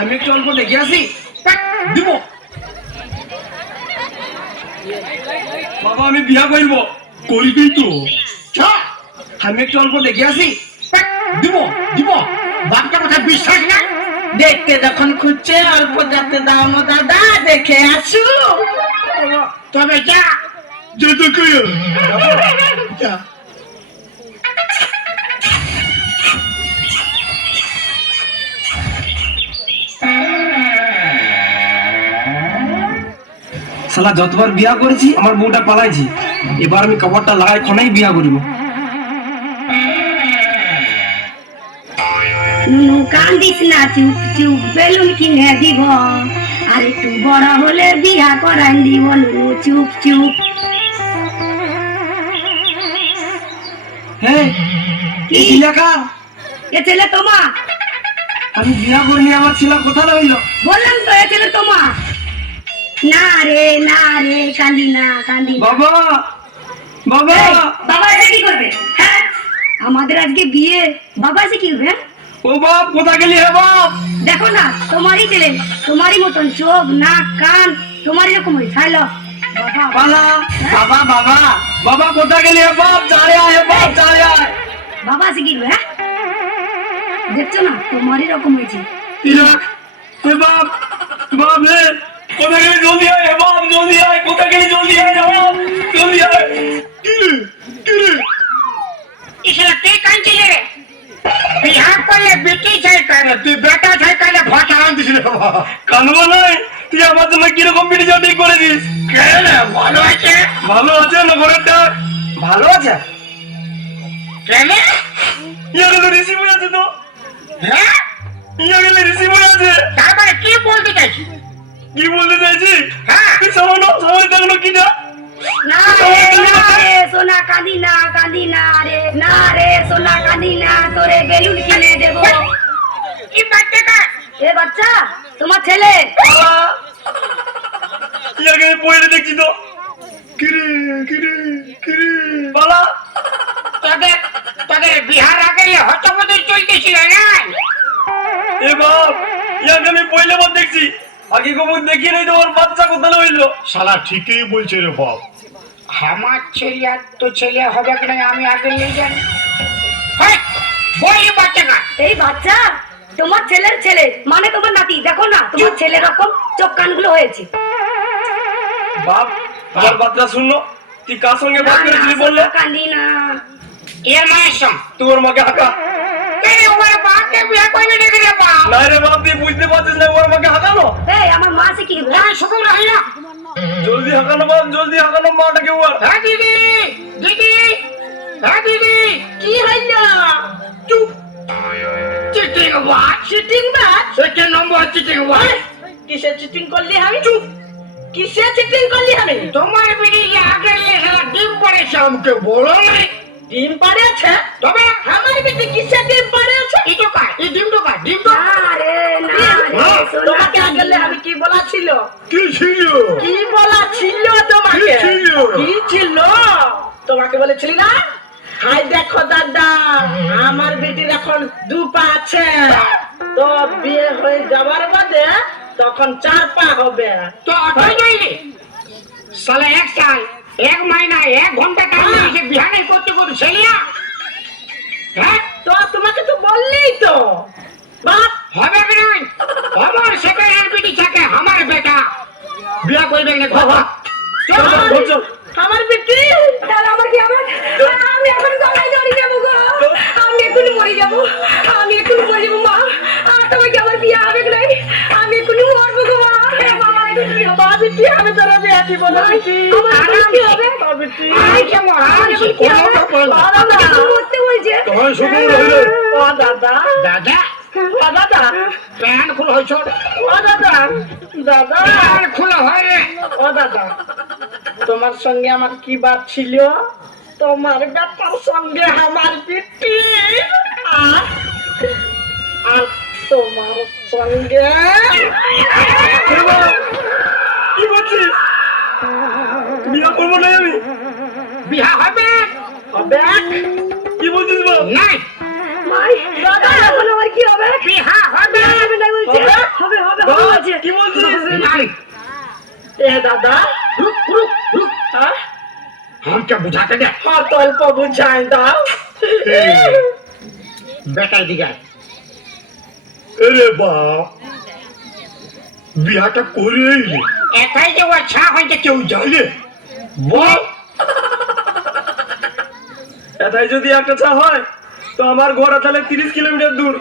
আমি একটু অল্প দেখে আসি, দিব। বাবা আমি বিয়া করব। করবি তো? আমি একটু অল্প দেখে আসি, দিব দিব। বাপটা কথা বিশ্বাস না? দেখতে যখন খুঁজছে অল্প যাতে দাও মো দাদা, দেখে আসু। তবে যা, যত কইও যা। শালা যতবার বিয়া করেছি আমার বউটা পালাইছি, এবার আমি কবরটা লাগাই খনাই বিয়া করিব। নুনু কান্দিস না, চুপ চুপ বেলুন কিনে দিব, আর একটু বড় হলে বিয়া করাই দিব। নুনু চুপ চুপ। হ্যাঁ কি? কি লেখা? এ ছেলে তোমা? আমি বিয়া করিনি, আমার ছেলে কোথায় রইল? বললাম তো এ ছেলে তোমা। না রে না রে, কান্দি না কান্দি না। বাবা বাবা এই, বাবা এসে কি করবে? হ্যাঁ, আমাদের আজকে বিয়ে, বাবা এসে কি করবে? হ্যাঁ? ও বাপ কোথায় গেলি হে বাপ? দেখো না, তোমারই ছেলে, তোমারই মতন চোখ নাক কান, তোমারই রকম ছাইল। বাবা পালা বাবা বাবা বাবা কোথায় গেলি হে বাপ? চারে আয় হে বাপ, চারে আয়। বাবা এসে কি করবে? হ্যাঁ, দেখছো না তোমারই রকম হয়েছে। তিলক হে বাপ, বাপ রে কোথায় গেলি? জলদি আয় হে বাপ, জলদি আয়। কোথায় গেলি? জলদি আয় হে বাপ, জলদি আয়। ইসলা কে কাঁদছিলি রে? বিয়া করলে বেটি চাই করে, তুই বেটা চাই করে ভাষা আনতিস রে বাবা। কানবো নাই, তুই আমার জন্য কিরকম বিড়ি জাতি করে দিস? কেন ভালো আছে? ভালো আছে না ঘরেরটা? ভালো আছে। কেন? ইয়া গেলে রিসিভ হয়ে আছে তো, হ্যাঁ, ইয়া গেলে রিসিভ হয়ে আছে। তারপরে কি বলতে চাইছি? কি বলতে চাইছি? হ্যাঁ, তুই সামান্য সময় থাকলো কিনা? না রে না রে সোনা, কাঁদি না কাঁদি না রে, না রে সোনা কাঁদি না, তোরে বেলুন কিনে দেবো। কি বাচ্চাটা? এ বাচ্চা তোমার ছেলে। ইয়া গেলে পয়লে দেখছি তো। কিরে কিরে কিরে পালা তোদের তোদের বিহার আগে হতপদে চলতেছিল না? এ বাপ, ইয়া গেলে পয়লে বার দেখছি, আগে কখন দেখি নাই। তোমার বাচ্চা কোথায় হইলো? শালা ঠিকই বলছে রে বাপ। আমার ছেলে আর তো ছেলে হবে কি না আমি আগে নিয়ে জানি। বলি বাচ্চাটা এই বাচ্চা তোমার ছেলের ছেলে, মানে তোমার নাতি। দেখো না তোমার ছেলের রকম চোখ কানগুলো হয়েছে। বাপ আমার বাচ্চা শুনলো, তুই কার সঙ্গে না বাত না করেছিলি বললে? সোনা, কাঁদি না। এর মায়ের সঙ্গে তোর মাকে হাঁকা। কেন ওর বাপকে বিয়ে করবে নাকি রে বাপ? না রে বাপ, তুই বুঝতে পারছিস না ওর মাকে হাঁকানো? এই আমার মা সে কি করবে? না শুধু রহি না। জলদি হাঁকানো বাপ, জলদি হাঁকানো মাটাকে। ওর হ্যাঁ দিদি, দিদি, হ্যাঁ দিদি, কি হইলো? চুপ। চিটিং বাট, চিটিং বাজ? Second number cheating but. কিসে চিটিং করলি আমি? চুপ। কিসে চিটিং করলি আমি? তোমার বিড়ি আগে এসে ডিম পড়েছে আমাকে বলো নাই? ডিম পাড়েছে? তবে আমার বেটি কিসে ডিম পাড়েছে? এই তো কার, এই ডিম তো কার, ডিম তো না রে না রে সোনা, তোমাকে আগেলে আমি কি বলা ছিল? কি ছিল? কি বলা ছিল তোমাকে? কি ছিল? কি ছিল? তোমাকে বলেছিলি না, হাই দেখো দাদা, আমার বেটির এখন 2 পা আছে, তো বিয়ে হয়ে যাবার বাদে তখন 4 পা হবে। তো হয়ে যায়নি সালা, 1 সাল 1 মহিনা 1 ঘন্টা টাইম নিয়েছে বিহানে করতে করতে ছেলিয়া। হ্যাঁ, তো তোমাকে তো বললেই তো বাপ। হবে কি নাই? আমার সেকেন্ড হ্যান্ড বিটি থাকে, আমার বেটা বিয়া করবে না বাবা। আমার বেটি, তাহলে আমার কি হবে? আমি এখন গলায় দড়ি দেবো গো, আমি এখনই মরে যাবো, আমি এখনই মরে যাবো মা। আর তোমাকে আমার বিয়ে হবে কি নাই? আমি এখনই মরবো গো মা। হে বাবা, এটা কি হবে? মা বেটি আমি তোরা বিয়ে দিব না বেটি। আমার এখন কি হবে? মা বেটি, আই কেমন আমার এখন কি হবে? আমাকে তো মরতে বলছে। তোমার শুকুর রইলো। ও দাদা, দাদা ও দাদা, প্যান খুলে হয়েছ, ও দাদা, দাদা, প্যান খুলে হয় রে। ও দাদা, তোমার সঙ্গে আমার কি বাত ছিল? তোমার ব্যাপার সঙ্গে আমার বেটি, আর আর তোমার সঙ্গে কি বলছিস? বিয়া করবো না আমি? বিয়া হবে হবে। কি বলছিস বাপ? নাই, মাই, দাদা এখন আমার কি হবে? বিয়া হবে। হবে না বলছে? হবে বলছে কি বলছিস? নাই, এ দাদা রুক রুক রুক, হ্যাঁ हमके बुझाते दे। হাত অল্প বুঝাই দাও। বেটার দিকে আরে বাপ, বিয়াটা করে এলি একাই যে ওর ছা হইতে কেউ জানে বল। এটাই যদি একটা চা হয় তো আমার ঘর তাহলে 30 কিলোমিটার দূর,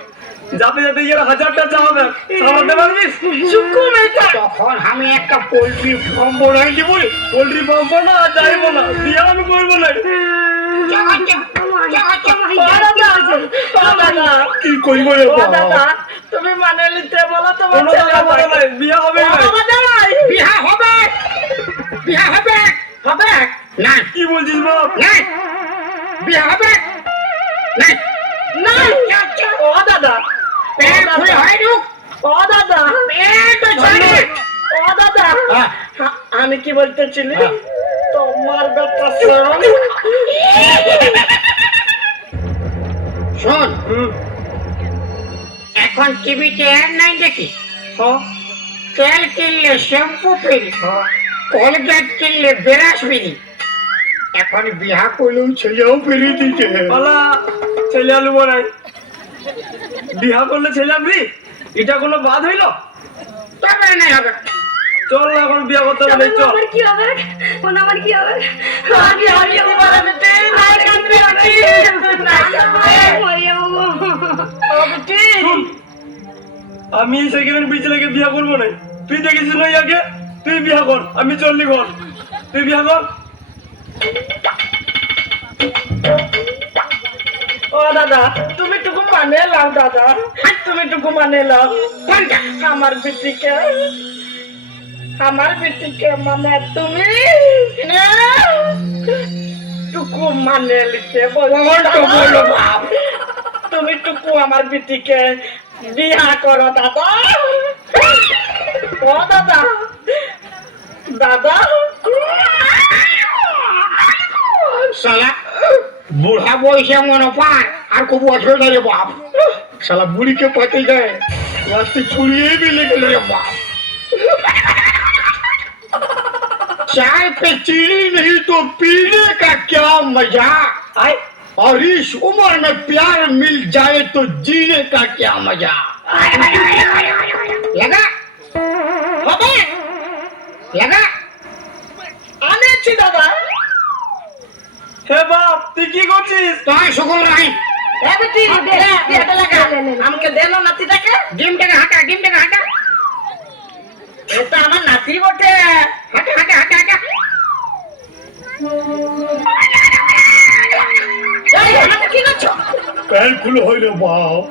যাতে যাতে ইয়ার 1000টা চা হবে, সামলাতে পারবিস? সুকুম এটা তখন আমি একটা পোল্ট্রি ফার্ম বনাই দিব। পোল্ট্রি পাম্প না যাইবো না, বিয়া আমি করবো না। ও দাদা কি করবো রে ও বাবা? দাদা তুমি মানে নিতে বলো তোমার কোনো ছেলে কথা বলা নাই, বিয়া হবে ও না। বাবা জামাই বিহা হবে, বিহা হবে, হবে না কি বলছিস বাপ? না, বিহা হবে না, নাই ও দাদা পেট ফুলে হয় ঢুক, ও দাদা পেট ছাড়ে। ও দাদা হ্যাঁ। আমি কি বলতেছিলি হ্যাঁ। তোমার বেটা শোন শোন, এখন টিভিতে অ্যাড নাই দেখি, হ্যাঁ তেল কিনলে শ্যাম্পু ফ্রি, কোলগেট কিনলে ব্রাশ ফ্রি। এখন বিহা করলেও ছেলেও ফিরে দিতে। পালা ছেলে আলু বানাই, বিয়া করলে ছেলে আনবি? এটা কোনো বাদ হইলো? তবে নাই হবে। চল না এখন বিয়া করতে হবে, চল। আমার কি হবে? ওনা আমার কি হবে? আমি আমি তোমার বেটে নাই কাঁদবি নাই মরে যাবো। ও বেটি শুন, আমি সেখানে বিচে লেগে বিয়া করবো না। তুই দেখেছিস না ইয়াকে, তুই বিয়া কর, আমি চললি ঘর, তুই বিয়া কর। ও দাদা তুমি টুকু মানে লাও দাদা, তুমি টুকু মানে লাও কোনটা? আমার বেটিকে মানে তুমি টুকু মানে লিখতে বলো তো বলো বাপ। তুমি টুকু আমার বেটিকে বিয়া করো দাদা। ও দাদা দাদা শালা বুড়া বয়সে মনে পায় আর খুব বছর ধরে বাপ। শালা বুড়িকে পাতে যায়, রাস্তে ছুড়িয়ে भी लेके रे बाप। चाय पे चीनी नहीं तो पीने का क्या मजा, আয় और इस उम्र में प्यार मिल जाए तो जीने का क्या मजा। लगा হবে लगा আনেছি দাদা। হে বাপ, তুই কি করছিস? তোমার সুগল রাই এ বেটি এটা লাগা আমাকে দেন নাতিটাকে। ডিমটাকে হাঁটা, ডিমটাকে হাঁটা, এটা আমার নাতি বটে। হাঁটা হাঁটা হাঁটা হাঁটা। এই আমাকে কি করছো? প্যান্ট খুলে হইলো বাপ।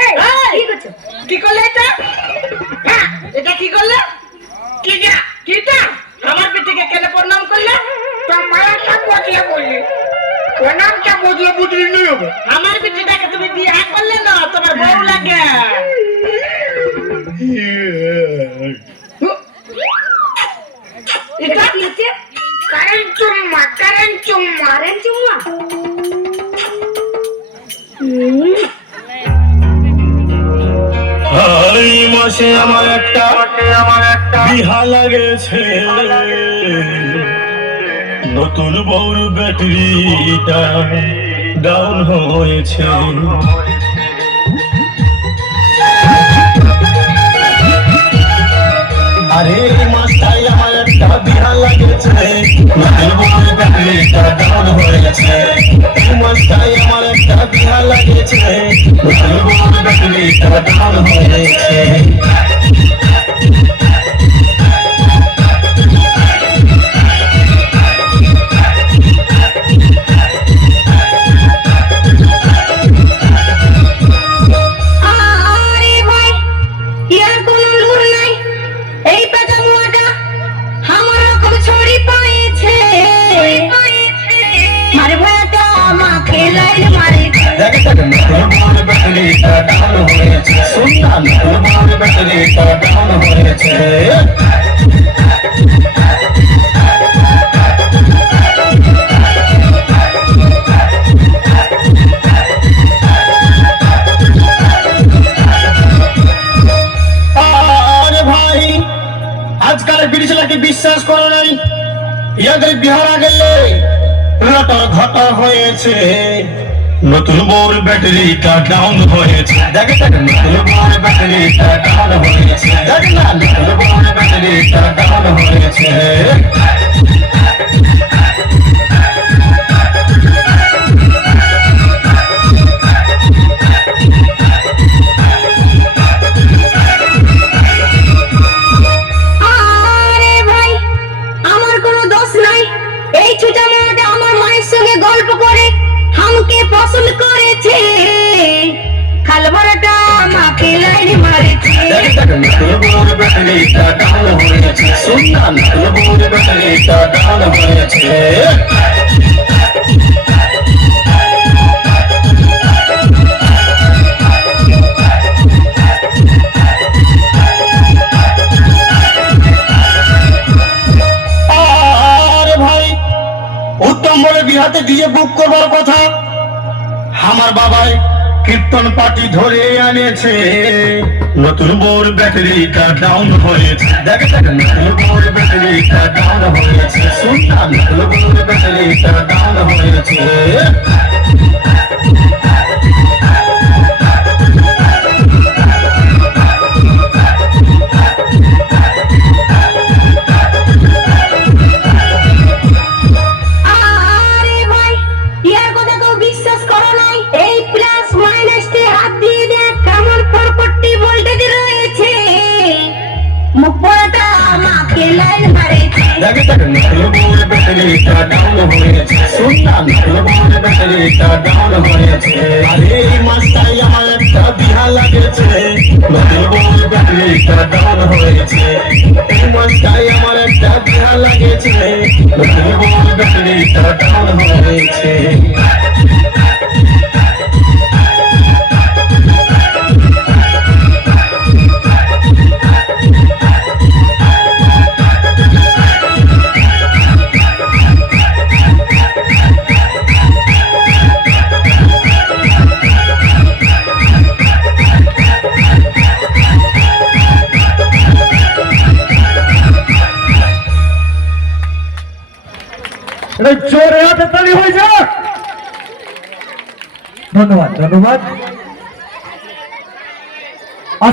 এই, এই! কি করছো? কি করলে এটা? হ্যাঁ, এটা কি করলে? কিটা কিটা? আমার বেটিকে কেন প্রণাম করলে? তোমারটা বদলে বললে, প্রণামটা বদলে বুঝলি নেই হবে। আমার বেটিটাকে তুমি বিয়ে করলে না, তোমার বউ লাগে। এটা কি হচ্ছে? কারেন্ট চুম্মা, কারেন্ট চুম্মা। মারেন চুম্মা? এই মাসে আমার একটা বিহা লাগেছে, নতুন বউর ব্যাটারিটা ডাউন হয়েছে। আরে মাসটাই আমার একটা বিহা লাগেছে, নতুন বউর ব্যাটারিটা ডাউন হয়েছে। মাসটাই আমার একটা বিহা লাগেছে, নতুন বউর ব্যাটারিটা ডাউন হয়েছে। আরে ভাই, ইয়ার কোনো লুর নাই। এই পেটা মুয়াটা আমার রকম ছড়ি পাইছে। মারে ভাইটা আমাকে লাইন মারে। ব্যাটারিটা ডাউন হয়েছে, শুনলাম ব্যাটারিটা ডাউন হয়েছে। আর বিড়িশালাকে বিশ্বাস করো নাই, ইয়াদের বিহারা গেলে রাটা ঘাটা হয়েছে, নতুন বউর ব্যাটারিটা ডাউন হয়েছে। দেখে দেখে নতুন বউর ব্যাটারিটা ডাউন হয়েছে, দেখে না নতুন বউর ব্যাটারিটা ডাউন হয়েছে। আরে ভাই, আমার কোনো দোষ নাই। এই ছোটা মেয়েটা আমার মায়ের সঙ্গে গল্প করে আমাকে পছন্দ করেছে। খালবড়াটা আমাকে লাইন মারেছে। দেখে দেখে নতুন বউর ব্যাটারিটা ডাউন হয়েছে, শুন না নতুন বউর ব্যাটারিটা ডাউন হয়েছে। আরে ভাই, উত্তম বলে বিহাতে দিয়ে বুক করবার কথা, আমার বাবাই কীর্তন পার্টি ধরে আনেছে, নতুন বউর ব্যাটারিটা ডাউন হয়েছে। দেখে দেখে নতুন বউর ব্যাটারিটা ডাউন হয়েছে, শুন না নতুন বউর ব্যাটারিটা ডাউন হয়েছে। আরে ভাই, ইয়ার কথা কেউ বিশ্বাস করো নাই। এই প্লাস মাইনাস তে হাত দিয়ে দেখ কেমন পরপট্টি ভোল্টেজ রয়েছে। মুখ পড়াটা আমাকে লাইন মারেছে। দেখে দেখে নতুন বউর ব্যাটারিটা ডাউন হয়েছে, শুন না নতুন বউর ব্যাটারিটা ডাউন হয়েছে। আরে এই মাসটাই আমার একটা বিহা লাগেছে, নতুন বউর ব্যাটারিটা ডাউন হয়েছে। এই মাসটাই আমার একটা বিহা লাগেছে, নতুন বউর ব্যাটারিটা ডাউন হয়েছে। জোরে হাতে তালি হয়েছে। ধন্যবাদ ধন্যবাদ।